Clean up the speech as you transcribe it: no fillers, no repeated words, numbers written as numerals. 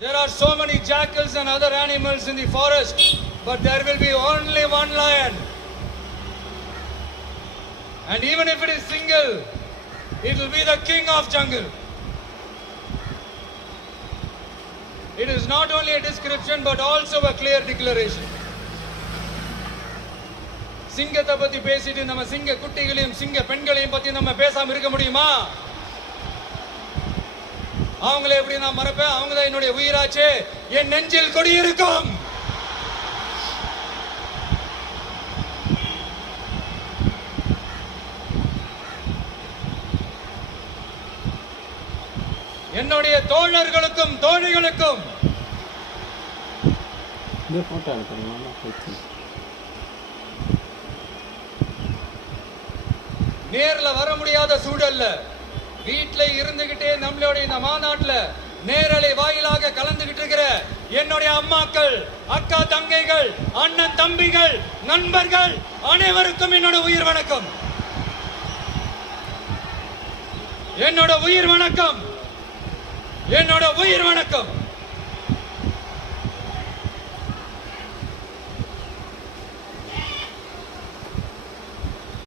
There are so many jackals and other animals in the forest, but there will be only one lion. And even if it is single, it will be the king of jungle. It is not only a description but also a clear declaration. சிங்கத்தை பத்தி பேசிட்டு நம்ம சிங்க குட்டிகளையும் சிங்க பெண்களையும் பத்தி நம்ம பேசாம இருக்க முடியுமா? அவங்களை எப்படி நான் மறப்பேன்? அவங்க தான் என்னுடைய உயிராச்சே. என் நெஞ்சில் கொடியிருக்கும். என்னுடைய தோழர்களுக்கும் தோழிகளுக்கும் நேர்ல வர முடியாத சூழல்ல வீட்டுல இருந்துகிட்டே நம்மளுடைய இந்த மாநாட்டுல நேரலை வாயிலாக கலந்துகிட்டு இருக்கிற என்னுடைய அம்மாக்கள், அக்கா தங்கைகள், அண்ணன் தம்பிகள், நண்பர்கள் அனைவருக்கும் என்னோட உயிர் வணக்கம். என்னோட உயிர் வணக்கம். என்னோட உயிர் வணக்கம்.